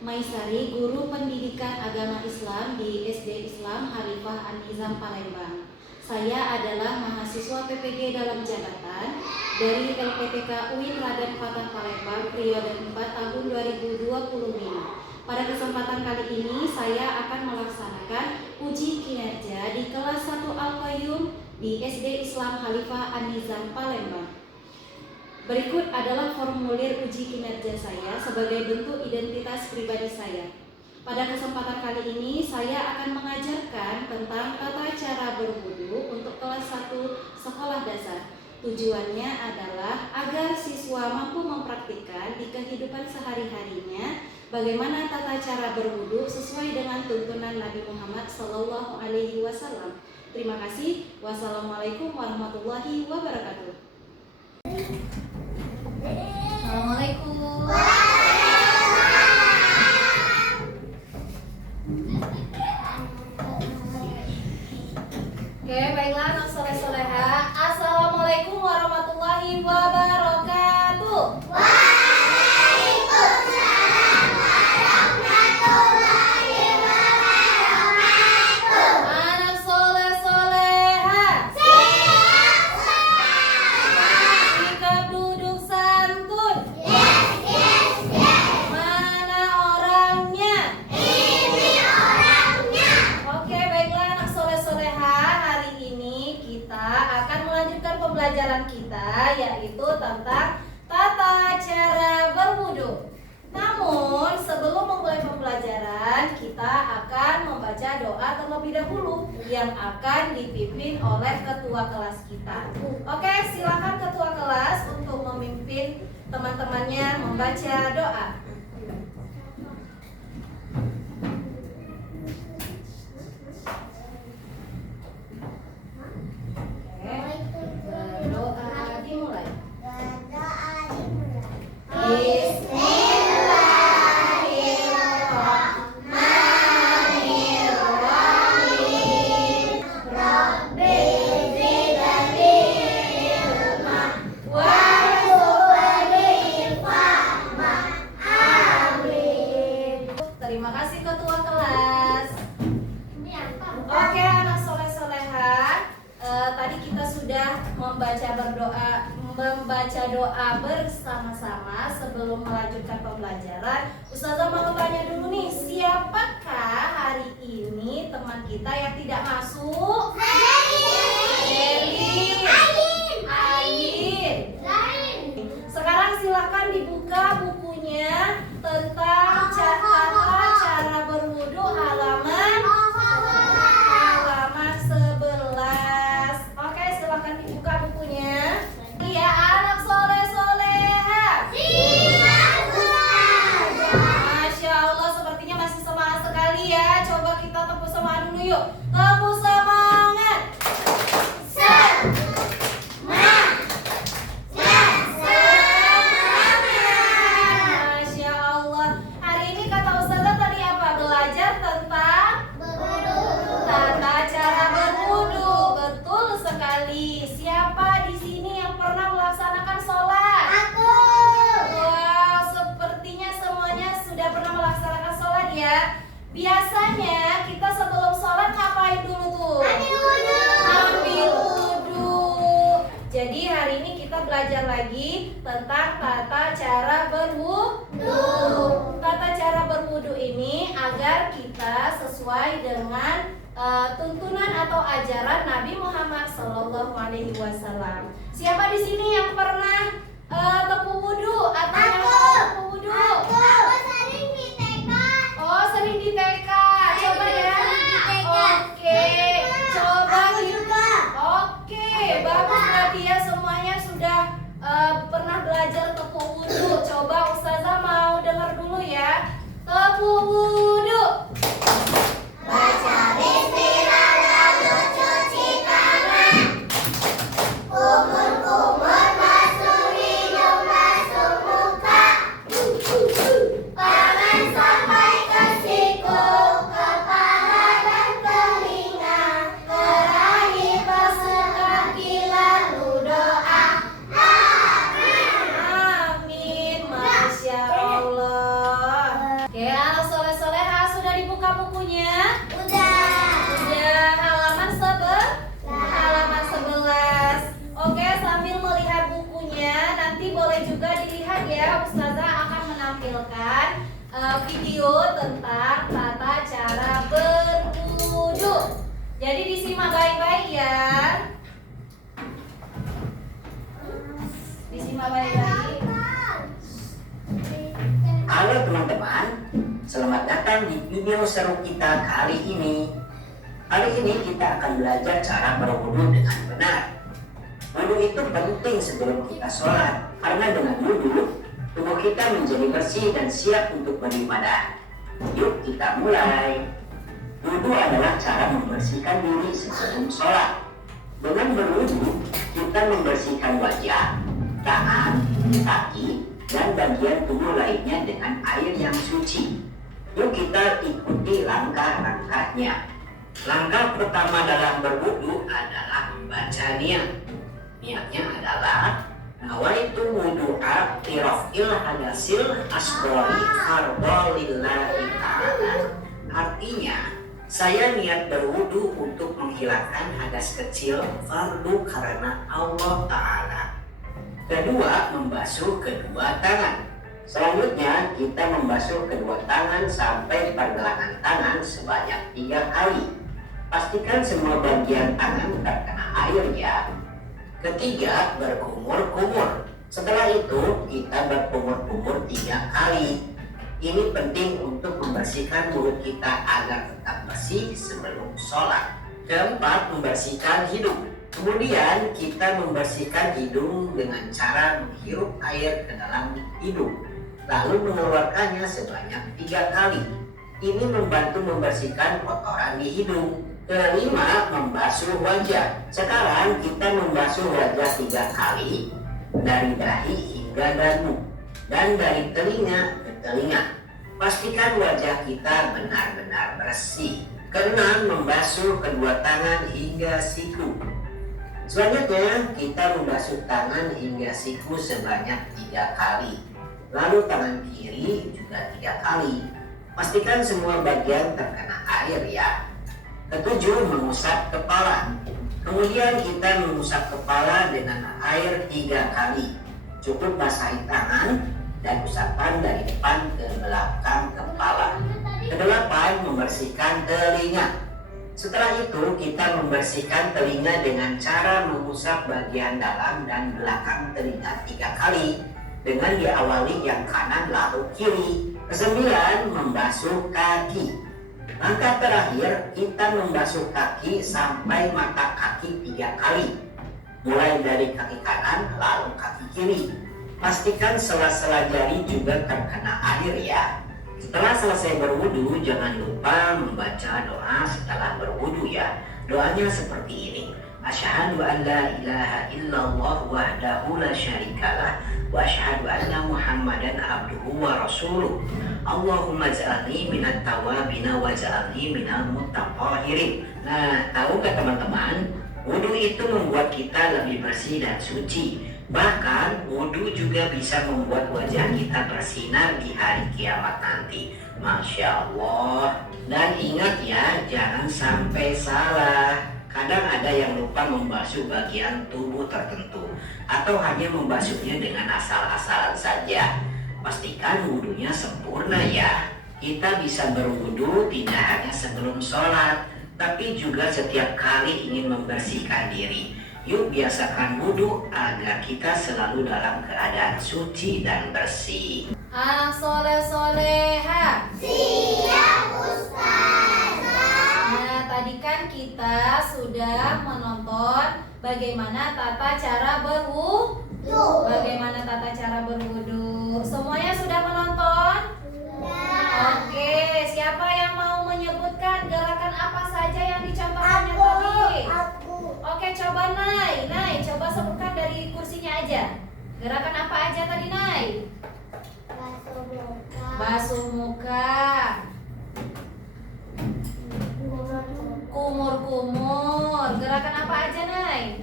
Maisari, guru pendidikan agama Islam di SD Islam Khalifah An-Nizam Palembang. Saya adalah mahasiswa PPG dalam jabatan dari LPTK UIN Raden Patah Palembang periode 4 tahun 2025. Pada kesempatan kali ini saya akan melaksanakan uji kinerja di kelas 1 Al-Qayyum di SD Islam Khalifah An-Nizam Palembang. Berikut adalah formulir uji kinerja saya sebagai bentuk identitas pribadi saya. Pada kesempatan kali ini saya akan mengajarkan tentang tata cara berwudu untuk kelas 1 sekolah dasar. Tujuannya adalah agar siswa mampu mempraktikkan di kehidupan sehari-harinya bagaimana tata cara berwudu sesuai dengan tuntunan Nabi Muhammad SAW. Terima kasih. Wassalamualaikum warahmatullahi wabarakatuh. Assalamualaikum. Oke, baiklah anak soleh-soleha. Assalamualaikum warahmatullahi wabarakatuh. Waalaikumsalam warahmatullahi wabarakatuh. Anak soleh-soleha, Siap. sikap duduk santun. Yes. Mana orangnya? Ini orangnya. Oke, baiklah anak soleh-soleha. Hari ini kita akan melanjutkan pembelajaran kita, yaitu tentang tata cara berwudu. Namun sebelum memulai pembelajaran, kita akan membaca doa terlebih dahulu yang akan dipimpin oleh ketua kelas kita. Oke, silakan ketua kelas untuk memimpin teman-temannya membaca doa. Oke, berdoa dimulai. Bismillahirrahmanirrahim. Rabbi zidni ilma warzuqni fahma. Amin. Terima kasih ketua kelas. Oke anak soleh-soleha, tadi kita sudah membaca doa bersama-sama sebelum melanjutkan pembelajaran. Ustazah mau tanya dulu nih, siapakah hari ini teman kita yang tidak masuk? Selin, Ain. Sekarang silakan dibuka bukunya tentang tata cara berwudu halaman 11. Oke, silakan dibuka bukunya. Iya, anak soleh-soleha. Masya Allah, sepertinya masih semangat sekali ya. Coba kita tepuk semangat dulu yuk. Tepuk semangat. Masya Allah. Hari ini kata Ustazah tadi apa? Belajar tentang tata cara berwudu. Betul sekali. Siapa di sini yang pernah melaksanakan sholat? Wow, sepertinya semuanya sudah pernah melaksanakan sholat ya. Biasanya kita sebelum sholat ngapain dulu tuh? Ambil wudu. Jadi hari ini kita belajar lagi tentang tata cara berwudu. Tata cara berwudu ini agar kita sesuai dengan tuntunan atau ajaran Nabi Muhammad SAW. Siapa di sini yang pernah tepu wudu atau yang tepu wudu? Oh, sering di TK. Coba ya. Oke. Coba kita. Oke, bagus berarti ya semuanya sudah pernah belajar tepu wudu. Coba Ustazah mau dengar dulu ya. Tepu wudu. Baca bismillah lalu cuci tangan. Kumur-kumur masuk hidung, masuk muka. Tangan sampai ke siku, kepala dan telinga. Terakhir basuh kaki lalu doa. Amin. Amin. Masya Allah. Oke, Jadi disimak baik-baik ya. Disimak baik-baik. Halo teman-teman, selamat datang di video seru kita kali ini. Kali ini kita akan belajar cara berwudu dengan benar. Wudu itu penting sebelum kita sholat, karena dengan wudu, tubuh kita menjadi bersih dan siap untuk beribadah. Yuk kita mulai. Wudu adalah cara membersihkan diri sebelum sholat. Dengan berwudu, kita membersihkan wajah, tangan, kaki, dan bagian tubuh lainnya dengan air yang suci. Yuk kita ikuti langkah-langkahnya. Langkah pertama dalam berwudu adalah membaca niat. Niatnya adalah nawaitu wudu'a tirafil hadasil asghari fardhu lillahi ta'ala. Artinya, saya niat berwudu untuk menghilangkan hadas kecil fardu karena Allah Ta'ala. Kedua, membasuh kedua tangan. Selanjutnya, kita membasuh kedua tangan sampai pergelangan tangan sebanyak 3 kali. Pastikan semua bagian tangan terkena air ya. Ketiga, berkumur-kumur. Setelah itu, kita berkumur-kumur 3 kali. Ini penting untuk membersihkan mulut kita agar tetap bersih sebelum sholat. Keempat, membersihkan hidung. Kemudian kita membersihkan hidung dengan cara menghirup air ke dalam hidung, lalu mengeluarkannya sebanyak 3 kali. Ini membantu membersihkan kotoran di hidung. Kelima, membasuh wajah. Sekarang kita membasuh wajah 3 kali, dari dahi hingga dagu, dan dari telinga ke telinga. Pastikan wajah kita benar-benar bersih. Keenam, membasuh kedua tangan hingga siku. Selanjutnya, kita membasuh tangan hingga siku sebanyak 3 kali. Lalu tangan kiri juga 3 kali. Pastikan semua bagian terkena air ya. Ketujuh, mengusap kepala. Kemudian kita mengusap kepala dengan air 3 kali. Cukup basahi tangan dan usapan dari depan ke belakang kepala. Kedelapan, membersihkan telinga. Setelah itu, kita membersihkan telinga dengan cara mengusap bagian dalam dan belakang telinga 3 kali, dengan diawali yang kanan lalu kiri. Kesembilan, membasuh kaki. Langkah terakhir, kita membasuh kaki sampai mata kaki 3 kali, mulai dari kaki kanan lalu kaki kiri. Pastikan sela-sela jari juga terkena air ya. Setelah selesai berwudu, jangan lupa membaca doa setelah berwudu ya. Doanya seperti ini: Asyhadu an la ilaha illallah wahdahu la syarikalah wa asyhadu anna Muhammadan abduhu wa rasuluh. Allahumma ja'alni minat tawabina wa ja'alni minal mutatahhirin. Nah, tahu gak teman-teman? Wudu itu membuat kita lebih bersih dan suci. Bahkan wudu juga bisa membuat wajah kita bersinar di hari kiamat nanti. Masya Allah. Dan ingat ya, jangan sampai salah. Kadang ada yang lupa membasuh bagian tubuh tertentu, atau hanya membasuhnya dengan asal-asalan saja. Pastikan wudunya sempurna ya. Kita bisa berwudu tidak hanya sebelum sholat, tapi juga setiap kali ingin membersihkan diri. Yuk biasakan wudu agar kita selalu dalam keadaan suci dan bersih. Anak soleh-soleha. Siap Ustazah. Nah, tadi kan kita sudah menonton bagaimana tata cara berwudu. Bagaimana tata cara berwudu? Semuanya sudah menonton? Oke, siapa yang mau menyebutkan gerakan apa saja yang dicontohkannya tadi? Oke, coba Nay, coba sebutkan dari kursinya aja. Gerakan apa aja tadi, Nay? Basuh muka, kumur-kumur. Gerakan apa aja, Nay?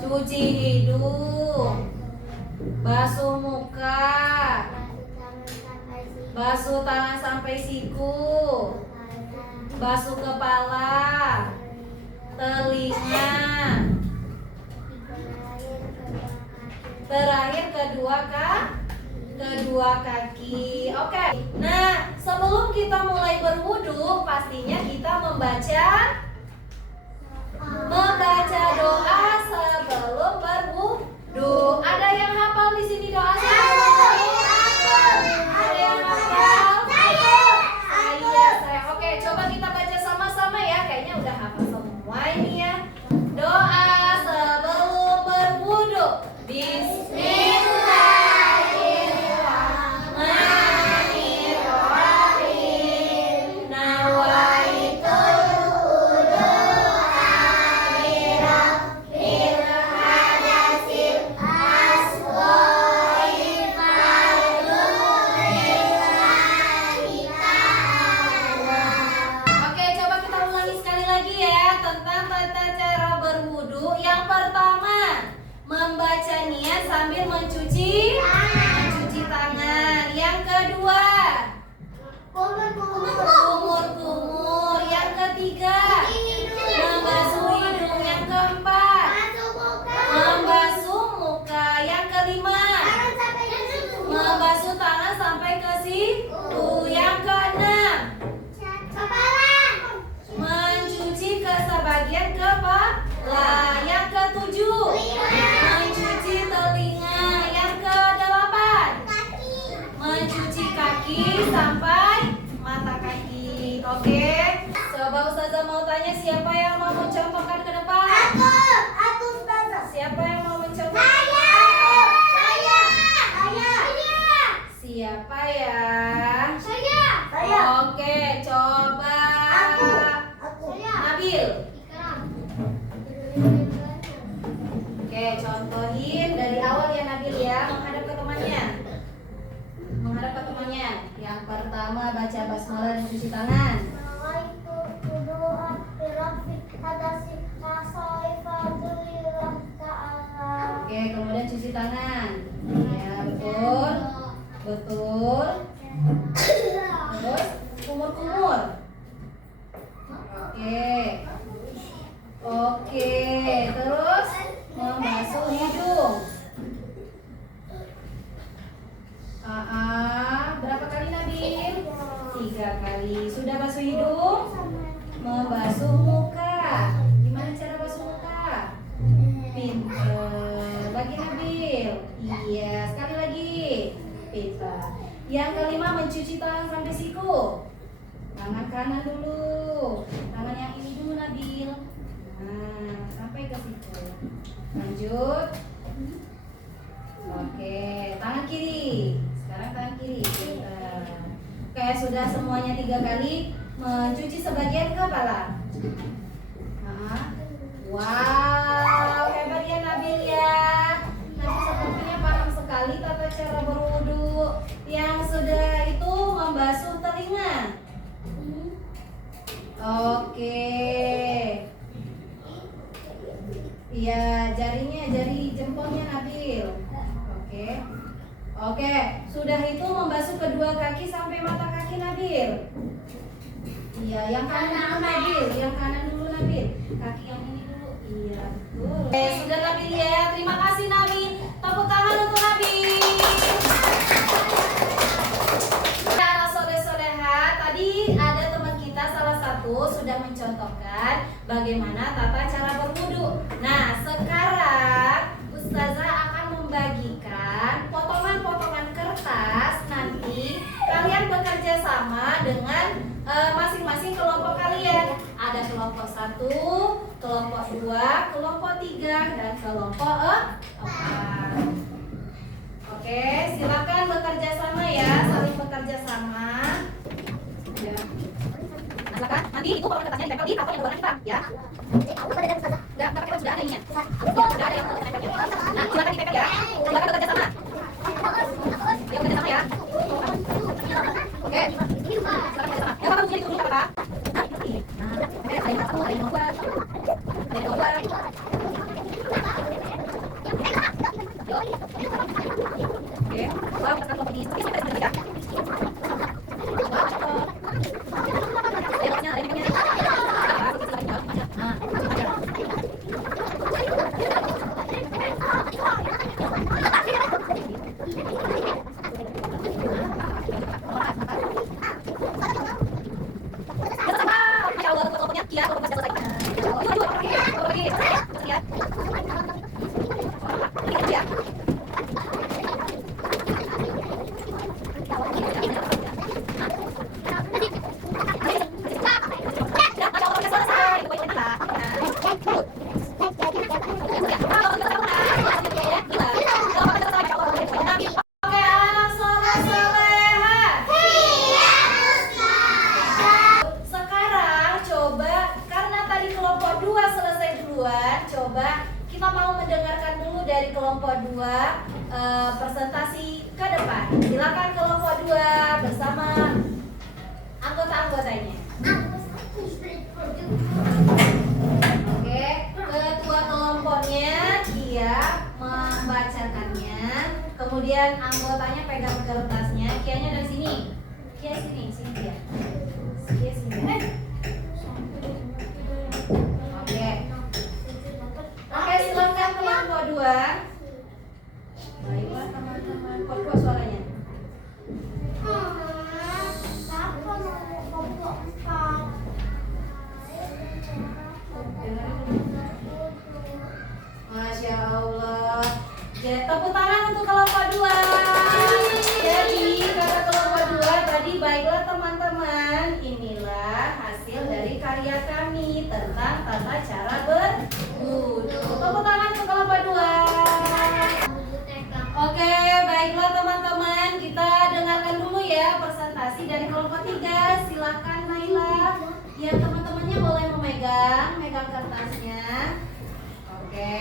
Cuci hidung, basuh muka, basuh tangan sampai siku, basuh kepala, telinga, terakhir kedua kaki. Oke. Nah, sebelum kita mulai berwudu, pastinya kita membaca sambil mencuci tangan. Yang kedua, kumur-kumur. Yang ketiga, membasuh hidung. Yang keempat, membasuh muka. Yang kelima, membasuh tangan sampai ke siku. Yang keenam, mencuci ke sebagian kepala. Yang ketujuh, mencuci telinga. Yang kedelapan, mencuci kaki sampai mata kaki. Oke. Coba Ustazah mau tanya, siapa yang mau mencontohkan ke depan? Siapa yang mau mencontohkan? Siapa ya? Oke, coba Nabil. Oke, contohin dari awal ya Nabil ya, menghadap ke temannya. Yang pertama baca basmalah dan cuci tangan. Oke, kemudian cuci tangan. Ya, betul. Terus kumur-kumur. Oke, terus membasuh hidung. Berapa kali Nabil? 3 kali. Sudah basuh hidung? Membasuh muka. Gimana cara basuh muka? Pinter. Lagi Nabil. Iya, sekali lagi. Pinter. Yang kelima, mencuci tangan sampai siku. Tangan kanan dulu. Tangan yang ini dulu Nabil. Nah, sampai ke siku. Lanjut. Oke, tangan kiri. Sekarang tangan kiri. Oke, sudah semuanya 3 kali. Mencuci sebagian kepala. Wow, hebat ya Nabil ya. Nabil sepertinya paham sekali tata cara berwudu. Yang sudah itu membasuh telinga. Oke. Iya, jari jempolnya Nabil. Oke, sudah itu membasuh kedua kaki sampai mata kaki Nabil. Iya, yang kanan dulu Nabil, Kaki yang ini dulu. Iya, betul. Oke, sudah Nabil ya. Terima kasih Nabil. Tepuk tangan untuk Nabil. Anak soleh-soleha, tadi ada teman kita salah satu sudah mencontohkan bagaimana tata cara berwudu. Nah, sekarang Ustazah akan membagikan potongan-potongan kertas. Nanti kalian bekerja sama dengan masing-masing kelompok kalian. Ada kelompok 1, kelompok 2, kelompok 3, dan kelompok 4. Oke, silakan bekerja sama ya, saling bekerja sama. Ya. Nah, silakan. Nanti itu potongan kertasnya ditempel di karton yang berwarna hitam, ya. Enggak pakai, sudah ada ininya. Sudah ada yang ditempelnya. Nah, silakan ditempel ya. Silakan bekerja sama. Ya, bekerja sama ya. Oke. Silakan bekerja sama. Ya, Bapak punya itu dulu, Pak. Ada yang satu, ada yang dua. Ada yang dua. Oke. Wow, kita kelompok ini. Oke, sampai di sini. Coba kita mau mendengarkan dulu dari kelompok 2 presentasi ke depan. Silakan kelompok 2 bersama anggota-anggotanya. Oke, ketua kelompoknya dia membacakannya. Kemudian anggotanya pegang kertasnya. Kianya dari sini. Kia sini, sini Kia. Kia sini. Oke. Oke, silakan kelompok 2. Baiklah teman-teman. Kok suaranya? Masya Allah. Tepuk tangan untuk kelompok 2. Jadi kata kelompok 2 tadi, baiklah teman-teman, inilah hasil dari karya kami tentang tata cara berwudu. Tepuk tangan untuk kelompok 2. Oke, baiklah teman-teman, kita dengarkan dulu ya presentasi dari kelompok 3. Silahkan Naila. Ya, teman-temannya boleh memegang kertasnya. Oke.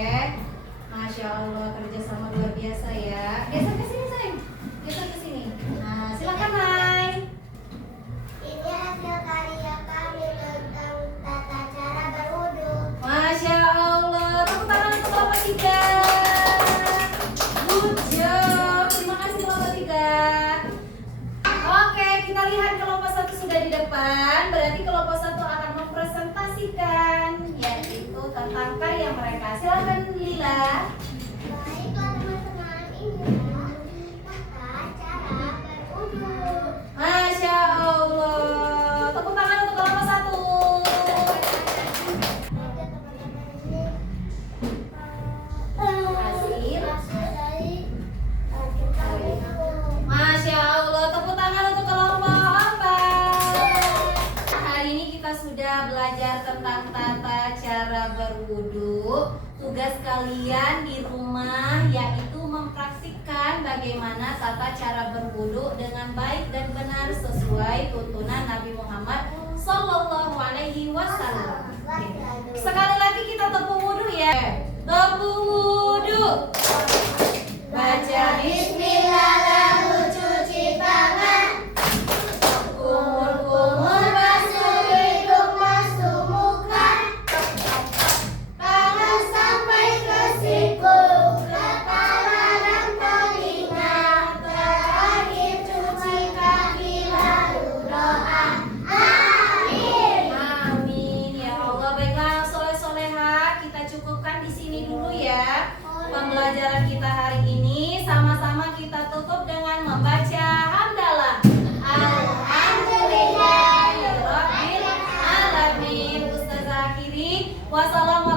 Masya Allah, kerjasama luar biasa ya. Geser ke sini sayang, geser ke sini. Nah, silakan Nay. Ini hasil karya kami tentang tata cara berwudu. Masya Allah, tepuk tangan untuk kelompok 3. Good job, terima kasih kelompok 3. Oke, kita lihat kelompok 1 sudah di depan. Berarti kelompok 1 akan mempresentasikan yaitu tentang karya mereka. Silakan Lila. Baiklah teman-teman, inilah tata cara berwudu. Masya Allah. Tepuk tangan untuk kelompok 1. Hasil dari kita wudu. Masya Allah. Tepuk tangan untuk kelompok 4. Hari ini kita sudah belajar tentang tata cara berwudu. Tugas kalian di rumah yaitu mempraktikkan bagaimana tata cara berwudu dengan baik dan benar sesuai tuntunan Nabi Muhammad Sallallahu Alaihi Wasallam. Sekali lagi kita tepuk wudu ya. Tepuk wudu. Baca Bismillah lalu cuci tangan. Kumur-kumur basuh hidung basuh muka. Tangan sampai ke siku, kepala dan telinga. Terakhir cuci kaki lalu doa. Amin. Amin ya Allah. Baiklah soleh-soleha, kita cukupkan di sini dulu ya. Pembelajaran kita hari ini sama-sama kita tutup dengan membaca hamdalah. Alhamdulillahirabbil alamin. Ustazah akhiri. Wassalamualaikum